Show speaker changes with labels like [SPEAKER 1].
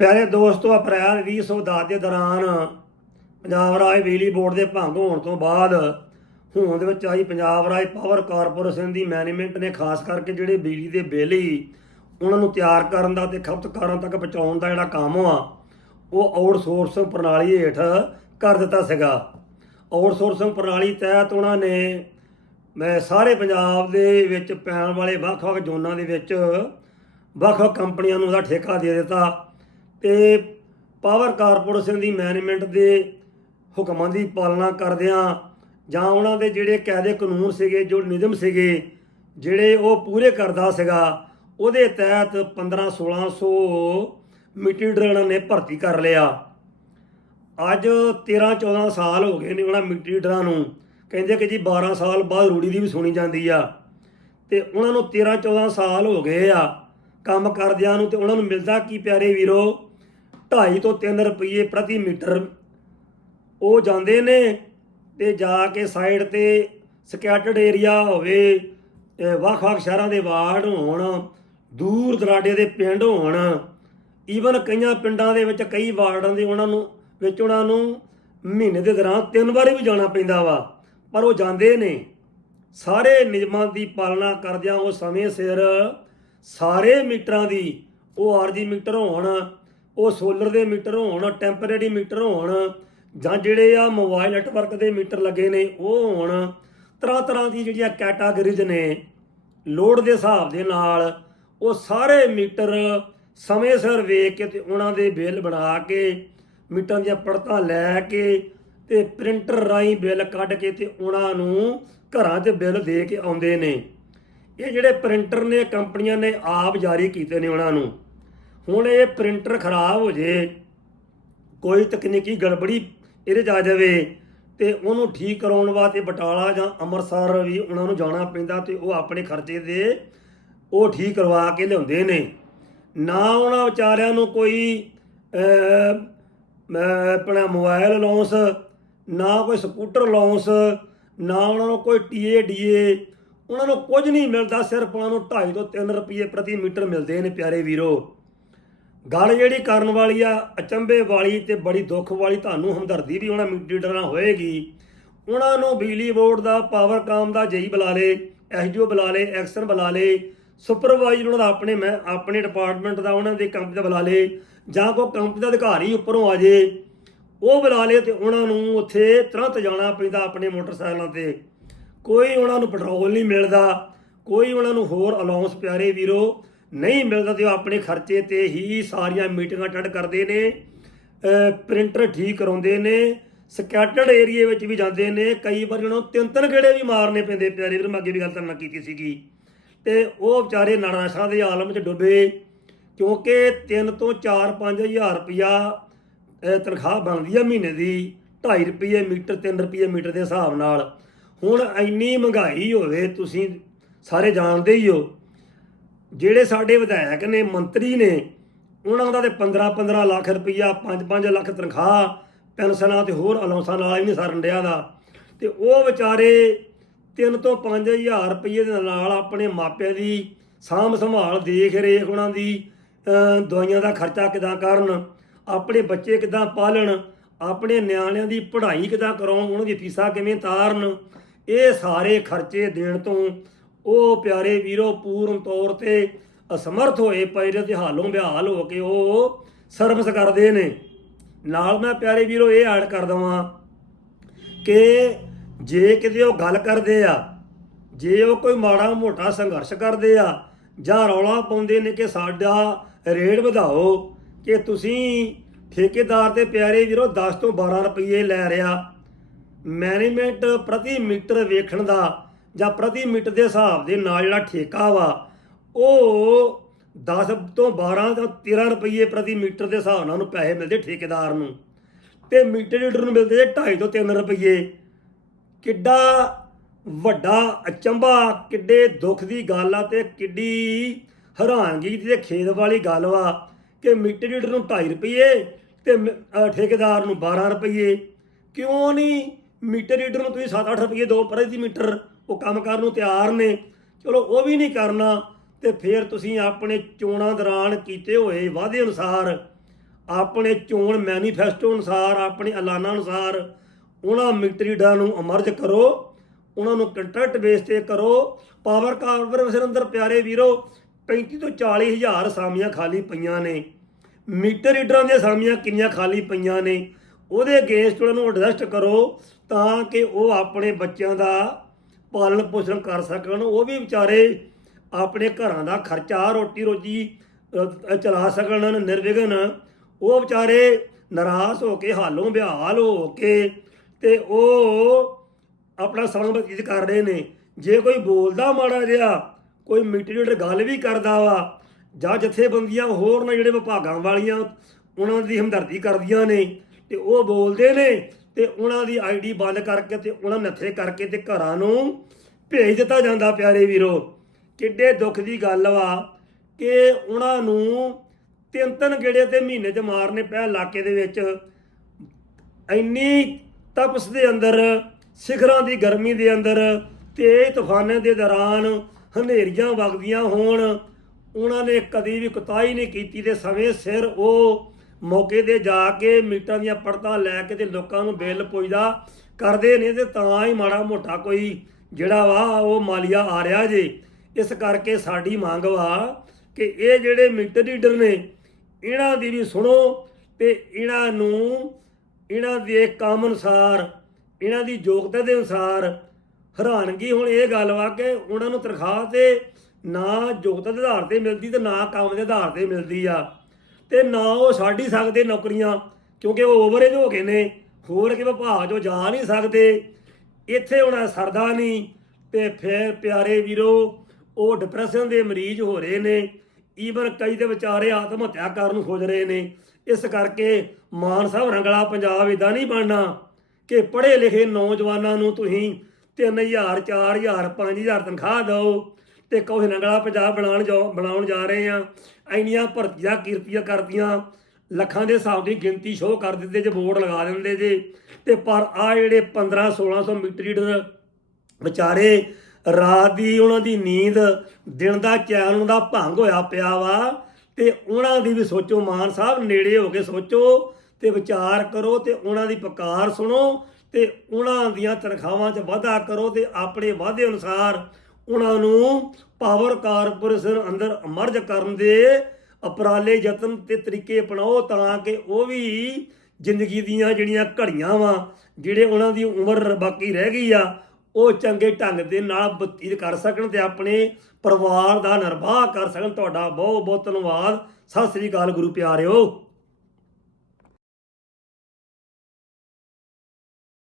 [SPEAKER 1] ਪਿਆਰੇ ਦੋਸਤੋ, ਅਪ੍ਰੈਲ 2010 ਦੇ ਦੌਰਾਨ ਪੰਜਾਬ ਰਾਜ ਬਿਜਲੀ ਬੋਰਡ ਦੇ ਭੰਗ ਹੋਣ ਤੋਂ ਬਾਅਦ ਹੋਂਦ ਵਿੱਚ ਆਈ ਪੰਜਾਬ ਰਾਜ ਪਾਵਰ ਕਾਰਪੋਰੇਸ਼ਨ ਦੀ ਮੈਨੇਜਮੈਂਟ ਨੇ, ਖਾਸ ਕਰਕੇ ਜਿਹੜੇ ਬਿਜਲੀ ਦੇ ਬਿੱਲ ਹੀ ਉਹਨਾਂ ਨੂੰ ਤਿਆਰ ਕਰਨ ਦਾ ਤੇ ਖਪਤਕਾਰਾਂ ਤੱਕ ਪਹੁੰਚਾਉਣ ਦਾ ਜਿਹੜਾ ਕੰਮ ਆ, ਉਹ ਆਊਟਸੋਰਸਿੰਗ ਪ੍ਰਣਾਲੀ ਹੇਠ ਕਰ ਦਿੱਤਾ ਸੀਗਾ। ਆਊਟਸੋਰਸਿੰਗ ਪ੍ਰਣਾਲੀ ਤਹਿਤ ਉਹਨਾਂ ਨੇ, ਮੈਂ ਸਾਰੇ ਪੰਜਾਬ ਦੇ ਵਿੱਚ ਪੈਣ ਵਾਲੇ ਵੱਖ-ਵੱਖ ਜ਼ੋਨਾਂ ਦੇ ਵਿੱਚ ਵੱਖ-ਵੱਖ ਕੰਪਨੀਆਂ ਨੂੰ ਉਹਦਾ ਠੇਕਾ ਦੇ ਦਿੱਤਾ। ਤੇ ਪਾਵਰ ਕਾਰਪੋਰੇਸ਼ਨ ਦੀ ਮੈਨੇਜਮੈਂਟ ਦੇ ਹੁਕਮਾਂ ਦੀ ਪਾਲਣਾ ਕਰਦਿਆਂ ਜਾਂ ਉਹਨਾਂ ਦੇ ਜਿਹੜੇ ਕਾਇਦੇ ਕਾਨੂੰਨ ਸੀਗੇ, ਜੋ ਨਿਯਮ ਸੀਗੇ, ਜਿਹੜੇ ਉਹ ਪੂਰੇ ਕਰਦਾ ਸੀਗਾ, ਉਹਦੇ ਤਹਿਤ 15 1600 ਮਿੱਟੀ ਡਰਨਾਂ ਨੇ ਭਰਤੀ ਕਰ ਲਿਆ। ਅੱਜ 13 14 ਸਾਲ ਹੋ ਗਏ ਨੇ ਉਹਨਾਂ ਮਿੱਟੀ ਡਰਾਂ ਨੂੰ। ਕਹਿੰਦੇ ਕਿ ਜੀ 12 ਸਾਲ ਬਾਅਦ ਰੂੜੀ ਦੀ ਵੀ ਸੁਣੀ ਜਾਂਦੀ ਆ। ਤੇ ਉਹਨਾਂ ਨੂੰ 13 14 ਸਾਲ ਹੋ ਗਏ ਆ ਕੰਮ ਕਰਦਿਆਂ ਨੂੰ ਤੇ ਉਹਨਾਂ ਨੂੰ ਮਿਲਦਾ ਕੀ ਪਿਆਰੇ ਵੀਰੋ? 2.5 ਤੋਂ 3 ਰੁਪਏ ਪ੍ਰਤੀ ਮੀਟਰ। ਉਹ ਜਾਂਦੇ ਨੇ ਤੇ ਜਾ ਕੇ ਸਾਈਡ ਤੇ ਸਕੈਟਰਡ ਏਰੀਆ ਹੋਵੇ ਵੱਖ-ਵੱਖ ਸ਼ਹਿਰਾਂ ਦੇ ਵਾਰਡ ਹੋਣ, ਦੂਰ ਦਰਾਡੇ ਦੇ ਪਿੰਡ ਹੋਣ। ਈਵਨ ਕਈਆਂ ਪਿੰਡਾਂ ਦੇ ਵਿੱਚ, ਕਈ ਵਾਰਡਾਂ ਦੇ ਉਹਨਾਂ ਨੂੰ, ਵਿੱਚ ਉਹਨਾਂ ਨੂੰ ਮਹੀਨੇ ਦੇ ਦੌਰਾਨ ਤਿੰਨ ਵਾਰੀ ਵੀ ਜਾਣਾ ਪੈਂਦਾ ਵਾ। ਪਰ ਉਹ ਜਾਂਦੇ ਨੇ। ਸਾਰੇ ਨਿਯਮਾਂ ਦੀ ਪਾਲਣਾ ਕਰਦਿਆਂ ਉਹ ਸਮੇਂ ਸਿਰ ਸਾਰੇ ਮੀਟਰਾਂ ਦੀ, ਉਹ ਆਰਜੀ ਮੀਟਰ ਹੋਣ ਉਹ ਸੋਲਰ ਦੇ ਮੀਟਰ ਹੋਣ, ਟੈਂਪਰੇਰੀ ਮੀਟਰ ਹੋਣ, ਜਾਂ ਜਿਹੜੇ ਆ ਮੋਬਾਈਲ ਨੈਟਵਰਕ ਦੇ ਮੀਟਰ ਲੱਗੇ ਨੇ, ਉਹ ਹੋਣ। ਤਰ੍ਹਾਂ ਤਰ੍ਹਾਂ ਦੀ ਜਿਹੜੀਆਂ ਕੈਟਾਗਰੀਜ਼ ਨੇ, ਲੋਡ ਦੇ ਹਿਸਾਬ ਦੇ ਨਾਲ ਉਹ ਸਾਰੇ ਮੀਟਰ ਸਮੇਂ ਸਿਰ ਵੇਖ ਕੇ ਤੇ ਉਹਨਾਂ ਦੇ ਬਿੱਲ ਬਣਾ ਕੇ, ਮੀਟਰਾਂ ਦੀਆਂ ਪੜਤਾਂ ਲੈ ਕੇ ਤੇ ਪ੍ਰਿੰਟਰ ਰਾਹੀਂ ਬਿੱਲ ਕੱਢ ਕੇ ਤੇ ਉਹਨਾਂ ਨੂੰ ਘਰਾਂ 'ਚ ਬਿੱਲ ਦੇ ਕੇ ਆਉਂਦੇ ਨੇ। ਇਹ ਜਿਹੜੇ ਪ੍ਰਿੰਟਰ ਨੇ, ਕੰਪਨੀਆਂ ਨੇ, ਆਪ ਜਾਰੀ ਕੀਤੇ ਨੇ ਉਹਨਾਂ ਨੂੰ। ਹੁਣ ਇਹ ਪ੍ਰਿੰਟਰ ਖਰਾਬ ਹੋ ਜੇ, ਕੋਈ ਤਕਨੀਕੀ ਗੜਬੜੀ ਇਹਦੇ 'ਚ ਆ ਜਾਵੇ ਤੇ ਉਹਨੂੰ ਠੀਕ ਕਰਾਉਣ ਵਾਸਤੇ ਬਟਾਲਾ ਜਾਂ ਅੰਮ੍ਰਿਤਸਰ ਵੀ ਉਹਨਾਂ ਨੂੰ ਜਾਣਾ ਪੈਂਦਾ ਤੇ ਉਹ ਆਪਣੇ ਖਰਚੇ ਦੇ ਉਹ ਠੀਕ ਕਰਵਾ ਕੇ ਲਿਆਉਂਦੇ ਨੇ। ਨਾ ਉਹਨਾਂ ਵਿਚਾਰਿਆਂ ਨੂੰ ਕੋਈ ਆਪਣਾ ਮੋਬਾਈਲ ਲਾਉਂਸ, ਨਾ ਕੋਈ ਸਕੂਟਰ ਲਾਉਂਸ, ਨਾ ਉਹਨਾਂ ਨੂੰ ਕੋਈ ਟੀਏ ਡੀਏ ਉਹਨਾਂ ਨੂੰ ਕੁਝ ਨਹੀਂ ਮਿਲਦਾ, ਸਿਰਫ ਉਹਨਾਂ ਨੂੰ 2.5 ਤੋਂ 3 ਰੁਪਏ ਪ੍ਰਤੀ ਮੀਟਰ ਮਿਲਦੇ ਨੇ ਪਿਆਰੇ ਵੀਰੋ। ਗੱਲ ਜਿਹੜੀ ਕਰਨ ਵਾਲੀ ਆ ਅਚੰਬੇ ਵਾਲੀ ਤੇ ਬੜੀ ਦੁੱਖ ਵਾਲੀ ਤੁਹਾਨੂੰ ਹਮਦਰਦੀ ਵੀ ਉਹਨਾਂ ਮੀਟਰ ਨਾਲ ਹੋਏਗੀ। ਉਹਨਾਂ ਨੂੰ ਬਿਜਲੀ ਬੋਰਡ ਦਾ, ਪਾਵਰ ਕਾਮ ਦਾ ਜਈ ਬੁਲਾ ਲੇ, ਐਸਡੀਓ ਬੁਲਾ ਲੇ, ਐਕਸ਼ਨ ਬੁਲਾ ਲੇ, ਸੁਪਰਵਾਈਜ਼ਰ ਉਹਨਾਂ ਦਾ ਆਪਣੇ ਮੈਂ, ਆਪਣੇ ਡਿਪਾਰਟਮੈਂਟ ਦਾ, ਉਹਨਾਂ ਦੇ ਕੰਪਨੀ ਦਾ ਬੁਲਾ ਲੇ, ਜਾਂ ਕੋਈ ਕੰਪਨੀ ਦਾ ਅਧਿਕਾਰੀ ਉੱਪਰੋਂ ਆ ਜੇ, ਉਹ ਬੁਲਾ ਲੇ ਤੇ ਉਹਨਾਂ ਨੂੰ ਉੱਥੇ ਤੁਰੰਤ ਜਾਣਾ ਪੈਂਦਾ ਆਪਣੇ ਮੋਟਰਸਾਈਕਲਾਂ ਤੇ। ਕੋਈ ਉਹਨਾਂ ਨੂੰ ਪੈਟਰੋਲ ਨਹੀਂ ਮਿਲਦਾ, ਕੋਈ ਉਹਨਾਂ ਨੂੰ ਹੋਰ ਅਲਾਉਂਸ ਪਿਆਰੇ ਵੀਰੋ ਨਹੀਂ ਮਿਲਦਾ ਤੇ ਉਹ ਆਪਣੇ ਖਰਚੇ ਤੇ ਹੀ ਸਾਰੀਆਂ ਮੀਟਿੰਗਾਂ ਅਟੈਂਡ ਕਰਦੇ ਨੇ ਪ੍ਰਿੰਟਰ ਠੀਕ ਕਰਾਉਂਦੇ ਨੇ ਸਕੈਟਰਡ ਏਰੀਏ ਵਿੱਚ ਵੀ ਜਾਂਦੇ ਨੇ, ਕਈ ਵਾਰ ਉਹਨਾਂ ਨੂੰ ਤਿੰਨ ਤਿੰਨ ਗੇੜੇ ਵੀ ਮਾਰਨੇ ਪੈਂਦੇ ਪਿਆਰੇ ਵੀਰ, ਮੈਂ ਅੱਗੇ ਵੀ ਗੱਲ ਤਾਂ ਕੀਤੀ ਸੀਗੀ। ਤੇ ਉਹ ਵਿਚਾਰੇ ਨਰਾਸ਼ਾ ਦੇ ਆਲਮ 'ਚ ਡੁੱਬੇ, ਕਿਉਂਕਿ 3 ਤੋਂ 4 5000 ਰੁਪਇਆ, ਅਹ, ਤਨਖਾਹ ਬਣਦੀ ਆ ਮਹੀਨੇ ਦੀ 2.5 ਰੁਪਏ ਮੀਟਰ 3 ਰੁਪਏ ਮੀਟਰ ਦੇ ਹਿਸਾਬ ਨਾਲ। ਹੁਣ ਇੰਨੀ ਮਹਿੰਗਾਈ ਹੋਵੇ, ਤੁਸੀਂ ਸਾਰੇ ਜਾਣਦੇ ਹੀ ਹੋ ਜਿਹੜੇ ਸਾਡੇ ਵਿਧਾਇਕ ਨੇ, ਮੰਤਰੀ ਨੇ, ਉਹਨਾਂ ਦਾ ਤੇ 15 15 ਲੱਖ ਰੁਪਈਆ 5 5 ਲੱਖ ਤਨਖਾਹ, ਪੈਨਸ਼ਨਾਂ ਤੇ ਹੋਰ ਅਲਾਉਂਸਾਂ ਨਾਲ ਵੀ ਨਹੀਂ ਸਰਨ ਡਿਆ ਦਾ ਤੇ ਉਹ ਵਿਚਾਰੇ 3 ਤੋਂ 5000 ਰੁਪਏ ਦੇ ਨਾਲ ਆਪਣੇ ਮਾਪਿਆਂ ਦੀ ਸਾਂਭ ਸੰਭਾਲ, ਦੇਖ ਰੇਖ ਉਹਨਾਂ ਦੀ ਦਵਾਈਆਂ ਦਾ ਖਰਚਾ ਕਿਦਾਂ ਕਰਨ, ਆਪਣੇ ਬੱਚੇ ਕਿਦਾਂ ਪਾਲਣ, ਆਪਣੇ ਨਿਆਣਿਆਂ ਦੀ ਪੜ੍ਹਾਈ ਕਿਦਾਂ ਕਰਾਉਣ, ਉਹਨਾਂ ਦੀ ਫੀਸਾਂ ਕਿਵੇਂ ਤਾਰਨ, ਇਹ ਸਾਰੇ ਖਰਚੇ ਦੇਣ ਤੋਂ ਉਹ ਪਿਆਰੇ ਵੀਰੋ, ਪੂਰਨ ਤੌਰ ਤੇ ਅਸਮਰਥ ਹੋਏ ਪਏ ਨੇ ਤੇ ਹਾਲੋਂ ਬਿਹਾਲ ਹੋ ਕੇ ਉਹ ਸਰਵਿਸ ਕਰਦੇ ਨੇ। ਨਾਲ ਮੈਂ ਪਿਆਰੇ ਵੀਰੋ, ਇਹ ਐਡ ਕਰ ਦਵਾਂ ਕਿ ਜੇ ਕਿਤੇ ਉਹ ਗੱਲ ਕਰਦੇ ਆ, ਜੇ ਉਹ ਕੋਈ ਮਾੜਾ ਮੋਟਾ ਸੰਘਰਸ਼ ਕਰਦੇ ਆ, ਜਾਂ ਰੌਲਾ ਪਾਉਂਦੇ ਨੇ ਕਿ ਸਾਡਾ ਰੇਟ ਵਧਾਓ, ਕਿ ਤੁਸੀਂ ਠੇਕੇਦਾਰ ਤੇ ਪਿਆਰੇ ਵੀਰੋ 10 ਤੋਂ 12 ਰੁਪਏ ਲੈ ਰਿਆ ਮੈਨੇਜਮੈਂਟ ਪ੍ਰਤੀ ਮੀਟਰ ਵੇਖਣ ਦਾ ਜਾਂ ਪ੍ਰਤੀ ਮੀਟਰ ਦੇ ਹਿਸਾਬ ਦੇ ਨਾਲ ਜਿਹੜਾ ਠੇਕਾ ਵਾ, ਉਹ 10 ਤੋਂ 12 ਤੋਂ 13 ਰੁਪਏ ਪ੍ਰਤੀ ਮੀਟਰ ਦੇ ਹਿਸਾਬ ਨਾਲ ਉਹਨੂੰ ਪੈਸੇ ਮਿਲਦੇ ਠੇਕੇਦਾਰ ਨੂੰ। ਤੇ ਮੀਟਰ ਲੀਡਰ ਨੂੰ ਮਿਲਦੇ 2.5 ਤੋਂ 3 ਰੁਪਏ ਕਿੱਡਾ ਵੱਡਾ ਅਚੰਭਾ, ਕਿੱਡੇ ਦੁੱਖ ਦੀ ਗੱਲ ਆ ਤੇ ਕਿੱਡੀ ਹੈਰਾਨਗੀ ਦੀ ਤੇ ਖੇਦ ਵਾਲੀ ਗੱਲ ਵਾ ਕਿ ਮੀਟਰ ਲੀਡਰ ਨੂੰ 2.5 ਰੁਪਏ ਤੇ ਮ- ਠੇਕੇਦਾਰ ਨੂੰ 12 ਰੁਪਏ ਕਿਉਂ ਨਹੀਂ ਮੀਟਰ ਰੀਡਰ ਨੂੰ ਤੁਸੀਂ 7-8 ਰੁਪਏ ਦੋ ਪ੍ਰਤੀ ਮੀਟਰ ਉਹ ਕੰਮ ਕਰਨ ਨੂੰ ਤਿਆਰ ਨੇ। ਚਲੋ, ਉਹ ਵੀ ਨਹੀਂ ਕਰਨਾ ਤੇ ਫਿਰ ਤੁਸੀਂ ਆਪਣੇ ਚੋਣਾਂ ਦੌਰਾਨ ਕੀਤੇ ਹੋਏ ਵਾਅਦੇ ਅਨੁਸਾਰ, ਆਪਣੇ ਚੋਣ ਮੈਨੀਫੈਸਟੋ ਅਨੁਸਾਰ, ਆਪਣੇ ਐਲਾਨਾਂ ਅਨੁਸਾਰ ਉਹਨਾਂ ਮਿਲਟਰੀਡਾਂ ਨੂੰ ਅਮਰਜ ਕਰੋ, ਉਹਨਾਂ ਨੂੰ ਕੰਟਰੈਕਟ ਬੇਸ ਤੇ ਕਰੋ। ਪਾਵਰ ਕਾਰਪੋਰੇਸ਼ਨ ਅੰਦਰ ਪਿਆਰੇ ਵੀਰੋ 35 ਤੋਂ 40 ਹਜ਼ਾਰ ਅਸਾਮੀਆਂ ਖਾਲੀ ਪਈਆਂ ਨੇ। ਮੀਟਰ ਰੀਡਰਾਂ ਦੀਆਂ ਅਸਾਮੀਆਂ ਕਿੰਨੀਆਂ ਖਾਲੀ ਪਈਆਂ ਨੇ। ਉਹਦੇ ਅਗੇਂਸਟ ਉਹਨਾਂ ਨੂੰ ਐਡਜਸਟ ਕਰੋ ਤਾਂ ਕਿ ਉਹ ਆਪਣੇ ਬੱਚਿਆਂ ਦਾ ਪਾਲਣ ਪੋਸ਼ਣ ਕਰ ਸਕਣ, ਉਹ ਵੀ ਵਿਚਾਰੇ ਆਪਣੇ ਘਰਾਂ ਦਾ ਖਰਚਾ ਰੋਟੀ ਰੋਜੀ ਚਲਾ ਸਕਣ, ਨਿਰਵਿਘਨ। ਉਹ ਵਿਚਾਰੇ ਨਾਰਾਜ਼ ਹੋ ਕੇ, ਹਾਲੋਂ ਬਿਹਾਲ ਹੋ ਕੇ ਤੇ ਉਹ ਆਪਣਾ ਸਮਾਂ ਬਤੀਤ ਕਰ ਰਹੇ ਨੇ। ਜੇ ਕੋਈ ਬੋਲਦਾ ਮਾੜਾ ਜਿਹਾ, ਕੋਈ ਮੀਟੀਰੀਅਲ ਗੱਲ ਵੀ ਕਰਦਾ ਵਾ, ਜਾਂ ਜਥੇਬੰਦੀਆਂ ਹੋਰ ਨੇ ਜਿਹੜੇ ਵਿਭਾਗਾਂ ਵਾਲੀਆਂ, ਉਹਨਾਂ ਦੀ ਹਮਦਰਦੀ ਕਰਦੀਆਂ ਨੇ ਤੇ ਉਹ ਬੋਲਦੇ ਨੇ ਤੇ ਉਹਨਾਂ ਦੀ ਆਈਡੀ ਬੰਦ ਕਰਕੇ ਤੇ ਉਹਨਾਂ ਨੱਥੇ ਕਰਕੇ ਤੇ ਘਰਾਂ ਨੂੰ ਭੇਜ ਦਿੱਤਾ ਜਾਂਦਾ, ਪਿਆਰੇ ਵੀਰੋ। ਕਿੱਡੇ ਦੁੱਖ ਦੀ ਗੱਲ ਵਾ ਕਿ ਉਹਨਾਂ ਨੂੰ ਤਿੰਨ ਤਿੰਨ ਗੇੜੇ ਤੇ ਮਹੀਨੇ 'ਚ ਮਾਰਨੇ ਪਿਆ ਇਲਾਕੇ ਦੇ ਵਿੱਚ। ਇੰਨੀ ਤਪਸ ਦੇ ਅੰਦਰ, ਸਿਖਰਾਂ ਦੀ ਗਰਮੀ ਦੇ ਅੰਦਰ, ਤੇਜ਼ ਤੂਫਾਨਾਂ ਦੇ ਦੌਰਾਨ ਹਨੇਰੀਆਂ ਵਗਦੀਆਂ ਹੋਣ। ਉਹਨਾਂ ਨੇ ਕਦੀ ਵੀ ਕੁਤਾਹੀ ਨਹੀਂ ਕੀਤੀ ਤੇ ਸਮੇਂ ਸਿਰ ਉਹ ਮੌਕੇ ਤੇ ਜਾ ਕੇ ਮੀਟਾਂ ਦੀਆਂ ਪੜਤਾਂ ਲੈ ਕੇ ਤੇ ਲੋਕਾਂ ਨੂੰ ਬਿੱਲ ਪੁੱਜਦਾ। ਕਰਦੇ ਨੇ ਤੇ ਤਾਂ ਹੀ ਮਾੜਾ ਮੋਟਾ ਕੋਈ ਜਿਹੜਾ ਵਾ, ਉਹ ਮਾਲੀਆ ਆ ਰਿਹਾ ਜੇ। ਇਸ ਕਰਕੇ ਸਾਡੀ ਮੰਗ ਵਾ ਕਿ ਇਹ ਜਿਹੜੇ ਮੀਟਰ ਰੀਡਰ ਨੇ, ਇਹਨਾਂ ਦੀ ਵੀ ਸੁਣੋ ਤੇ ਇਹਨਾਂ ਨੂੰ, ਇਹਨਾਂ ਦੇ ਕੰਮ ਅਨੁਸਾਰ, ਇਹਨਾਂ ਦੀ ਯੋਗਤਾ ਦੇ ਅਨੁਸਾਰ ਹੈਰਾਨਗੀ ਹੁਣ ਇਹ ਗੱਲ ਵਾ ਕਿ ਉਹਨਾਂ ਨੂੰ ਤਨਖਾਹ ਤੇ ਨਾ ਯੋਗਤਾ ਦੇ ਆਧਾਰ ਤੇ ਮਿਲਦੀ ਤੇ ਨਾ ਕੰਮ ਦੇ ਆਧਾਰ ਤੇ ਮਿਲਦੀ ਆ। ਤੇ ਨਾ ਉਹ ਛੱਡ ਹੀ ਸਕਦੇ ਨੌਕਰੀਆਂ, ਕਿਉਂਕਿ ਉਹ ਓਵਰੇਜ ਹੋ ਗਏ ਨੇ। ਹੋਰ ਕਿ ਵਿਭਾਗ ਚੋਂ ਜਾ ਨਹੀਂ ਸਕਦੇ। ਇੱਥੇ ਹੁਣ ਸਰਦਾ ਨਹੀਂ, ਤੇ ਫਿਰ ਪਿਆਰੇ ਵੀਰੋ, ਉਹ ਡਿਪਰੈਸ਼ਨ ਦੇ ਮਰੀਜ਼ ਹੋ ਰਹੇ ਨੇ। ਈਵਨ ਕਈ ਦੇ ਵਿਚਾਰੇ ਆਤਮ ਹੱਤਿਆ ਕਰਨ ਨੂੰ ਖੋਜ ਰਹੇ ਨੇ। ਇਸ ਕਰਕੇ ਮਾਨ ਸਾਹਿਬ ਰੰਗਲਾ ਪੰਜਾਬ ਇਦਾਂ ਨਹੀਂ ਬਣਨਾ ਕਿ ਪੜ੍ਹੇ ਲਿਖੇ ਨੌਜਵਾਨਾਂ ਨੂੰ ਤੁਸੀਂ 3000 4000 5000 ਤਨਖਾਹ ਦਿਓ ਤੇ ਕੋਈ ਰੰਗਲਾ ਪੰਜਾਬ ਬਣਾਉਣ ਜਾ ਬਣਾਉਣ ਜਾ ਰਹੇ ਆ। ਇੰਨੀਆਂ ਭਰਤੀਆਂ ਕਿਰਤੀਆਂ ਕਰਦੀਆਂ ਲੱਖਾਂ ਦੇ ਹਿਸਾਬ ਦੀ ਗਿਣਤੀ ਸ਼ੋਅ ਕਰ ਦਿੰਦੇ ਜੇ ਬੋਰਡ ਲਗਾ ਦਿੰਦੇ ਜੇ। ਤੇ ਪਰ ਆ ਜਿਹੜੇ 15 1600 ਮੀਟਰ ਵਿਚਾਰੇ, ਰਾਤ ਦੀ ਉਹਨਾਂ ਦੀ ਨੀਂਦ, ਦਿਨ ਦਾ ਚੈਨ ਉਹਨਾਂ ਦਾ ਭੰਗ ਹੋਇਆ ਪਿਆ ਵਾ। ਤੇ ਉਹਨਾਂ ਦੀ ਵੀ ਸੋਚੋ, ਮਾਨ ਸਾਹਿਬ ਨੇੜੇ ਹੋ ਕੇ ਸੋਚੋ ਤੇ ਵਿਚਾਰ ਕਰੋ ਤੇ ਉਹਨਾਂ ਦੀ ਪੁਕਾਰ ਸੁਣੋ ਤੇ ਉਹਨਾਂ ਦੀਆਂ ਤਨਖਾਹਾਂ 'ਚ ਵਾਧਾ ਕਰੋ ਤੇ ਆਪਣੇ ਵਾਅਦੇ ਅਨੁਸਾਰ ਉਹਨਾਂ ਨੂੰ ਪਾਵਰ ਕਾਰਪੋਰੇਸ਼ਨ ਅੰਦਰ ਅਮਰਜ ਕਰਨ ਦੇ ਉਪਰਾਲੇ ਯਤਨ ਤੇ ਤਰੀਕੇ ਅਪਣਾਓ ਤਾਂ ਕਿ ਉਹ ਵੀ ਜ਼ਿੰਦਗੀ ਦੀਆਂ ਜਿਹੜੀਆਂ ਘੜੀਆਂ ਵਾ, ਜਿਹੜੇ ਉਹਨਾਂ ਦੀ ਉਮਰ ਬਾਕੀ ਰਹਿ ਗਈ ਆ, ਉਹ ਚੰਗੇ ਢੰਗ ਦੇ ਨਾਲ ਬਤੀਤ ਕਰ ਸਕਣ ਤੇ ਆਪਣੇ ਪਰਿਵਾਰ ਦਾ ਨਿਰਵਾਹ ਕਰ ਸਕਣ। ਤੁਹਾਡਾ ਬਹੁਤ ਬਹੁਤ ਧੰਨਵਾਦ। ਸਤਿ ਸ੍ਰੀ ਅਕਾਲ ਗੁਰੂ ਪਿਆਰਿਓ।